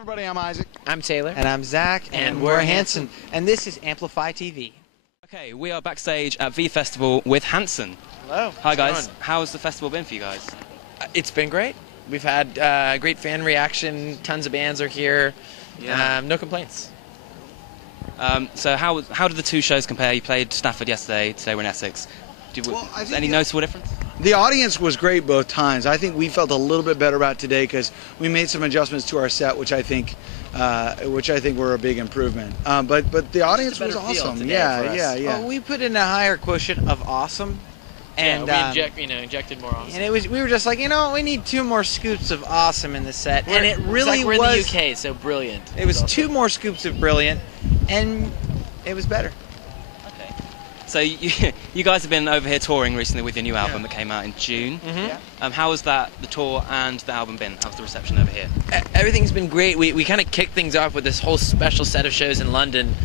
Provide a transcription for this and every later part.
everybody, I'm Isaac. I'm Taylor. And I'm Zach. And we're Hanson. And this is Amplify TV. Okay, we are backstage at V Festival with Hanson. Hello. Hi guys, how's the festival been for you guys? It's been great. We've had great fan reaction. Tons of bands are here. Yeah. No complaints. So how did the two shows compare? You played Stafford yesterday, today we're in Essex. Any noticeable difference? The audience was great both times. I think we felt a little bit better about today because we made some adjustments to our set, which I think were a big improvement. But the audience was awesome. Yeah. Well, we put in a higher quotient of awesome. And we injected more awesome. And we were just like, we need 2 more scoops of awesome in the set. And it really we're was. in the UK, so brilliant. It was 2 more scoops of brilliant, and it was better. Okay. So you guys have been over here touring recently with your new album that came out in June. Mm-hmm. How was the tour and the album been? How's the reception over here? Everything's been great. We kind of kicked things off with this whole special set of shows in London.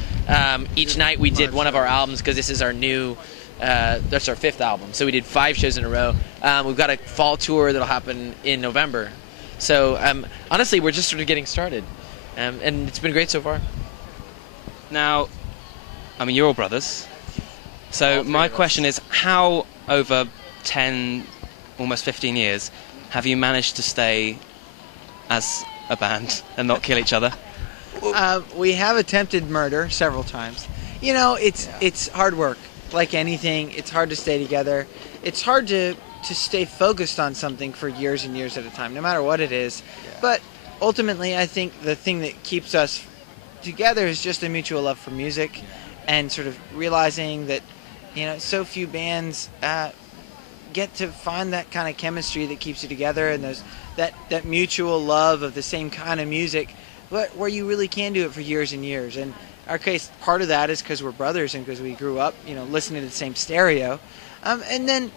Each night we did one of our albums because this is our new. That's our 5th album, so we did 5 shows in a row. We've got a fall tour that'll happen in November. So honestly, we're just sort of getting started, and it's been great so far. Now, you're all brothers. So my question is, how over 10, almost 15 years, have you managed to stay as a band and not kill each other? We have attempted murder several times. It's hard work. Like anything, it's hard to stay together. It's hard to stay focused on something for years and years at a time, no matter what it is. Yeah. But ultimately, I think the thing that keeps us together is just a mutual love for music, and sort of realizing that, so few bands get to find that kind of chemistry that keeps you together, and that mutual love of the same kind of music, but where you really can do it for years and years. And our case, part of that is because we're brothers and because we grew up, listening to the same stereo. And then,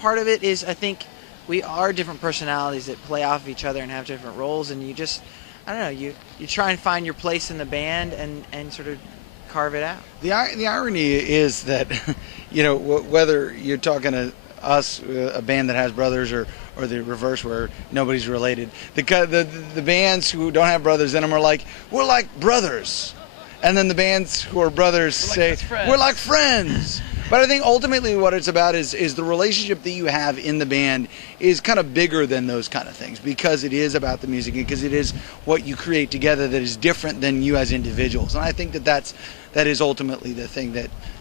part of it is I think we are different personalities that play off of each other and have different roles. And you just, I don't know, you try and find your place in the band and sort of carve it out. The irony is that, whether you're talking to us, a band that has brothers, or the reverse where nobody's related, the bands who don't have brothers in them are like, we're like brothers. And then the bands who are brothers say, we're like friends. But I think ultimately what it's about is the relationship that you have in the band is kind of bigger than those kind of things, because it is about the music, because it is what you create together that is different than you as individuals. And I think that is ultimately the thing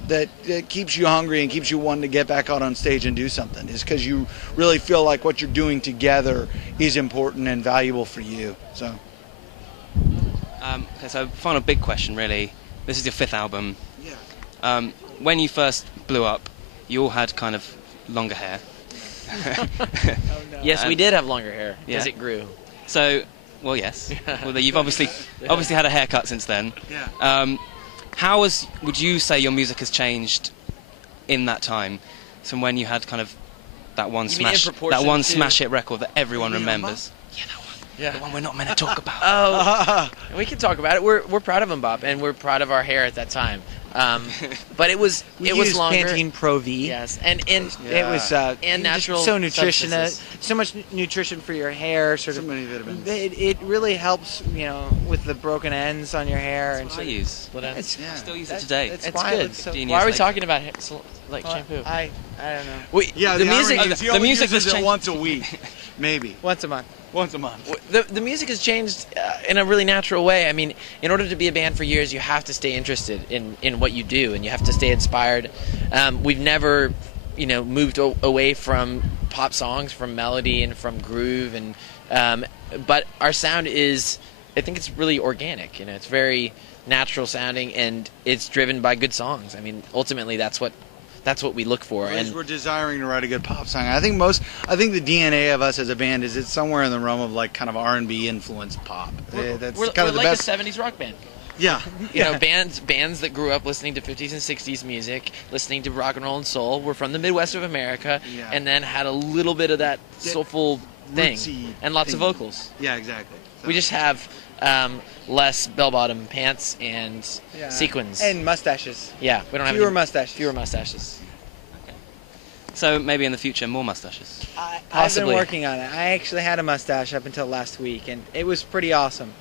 that keeps you hungry and keeps you wanting to get back out on stage and do something, is because you really feel like what you're doing together is important and valuable for you. So. Okay, so final big question, really. This is your 5th album. Yeah. When you first blew up, you all had kind of longer hair. Oh, no. Yes, we did have longer hair as it grew. So, well, yes. Well, you've obviously had a haircut since then. Yeah. Would you say your music has changed in that time, from when you had kind of that one smash hit record that everyone remembers? Yeah, the one we're not meant to talk about. Oh, we can talk about it. We're proud of Mbop, and we're proud of our hair at that time. But it was longer. Pantene Pro V. Yes, and it was and natural so nutrition, so much nutrition for your hair. So many vitamins. It really helps, with the broken ends on your hair. That's what I use. I still use it today. It's good. Why are we talking about shampoo? I don't know. The music has changed once a week, maybe once a month. Once a month. The music has changed in a really natural way. I mean, in order to be a band for years, you have to stay interested in what you do, and you have to stay inspired. We've never, moved away from pop songs, from melody and from groove, and but our sound is, I think it's really organic. It's very natural sounding, and it's driven by good songs. I mean, ultimately, that's what we look for. And we're desiring to write a good pop song. I think the DNA of us as a band is it's somewhere in the realm of like kind of R&B influenced pop. We're like a 70s rock band. Yeah. Bands that grew up listening to 50s and 60s music, listening to rock and roll and soul, were from the Midwest of America, and then had a little bit of that soulful thing and lots of vocals. Yeah, exactly. So. We just have less bell-bottom pants and sequins. And mustaches. Yeah, we don't have fewer mustaches. Fewer mustaches. Okay. So maybe in the future, more mustaches. I've been working on it. I actually had a mustache up until last week, and it was pretty awesome.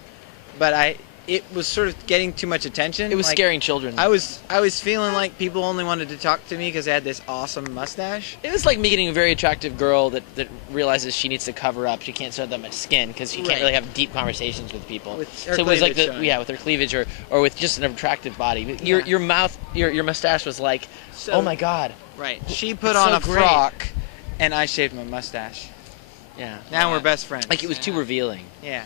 but it was sort of getting too much attention. It was like, scaring children. I was feeling like people only wanted to talk to me because I had this awesome mustache. It was like meeting a very attractive girl that realizes she needs to cover up. She can't show that much skin because she can't really have deep conversations with people. With her so it was like cleavage showing. with her cleavage or with just an attractive body. Your mouth, your mustache was like, So- oh my god. Right. She put It's on so a great. frock, and I shaved my mustache. Yeah. Now we're best friends. Like it was too revealing. Yeah.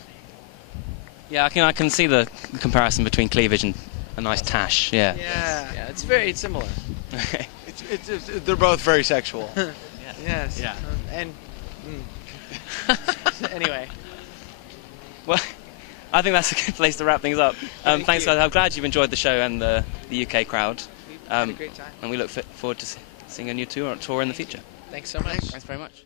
Yeah, I can see the comparison between cleavage and a nice tash. Yeah. Yeah. Yeah, it's very similar. Okay. They're both very sexual. Yes. Yeah. And anyway. Well, I think that's a good place to wrap things up. Thank Thanks, you. guys. I'm glad you've enjoyed the show and the UK crowd. We had a great time. And we look forward to seeing a new tour in the future. Thanks so much. Thanks very much.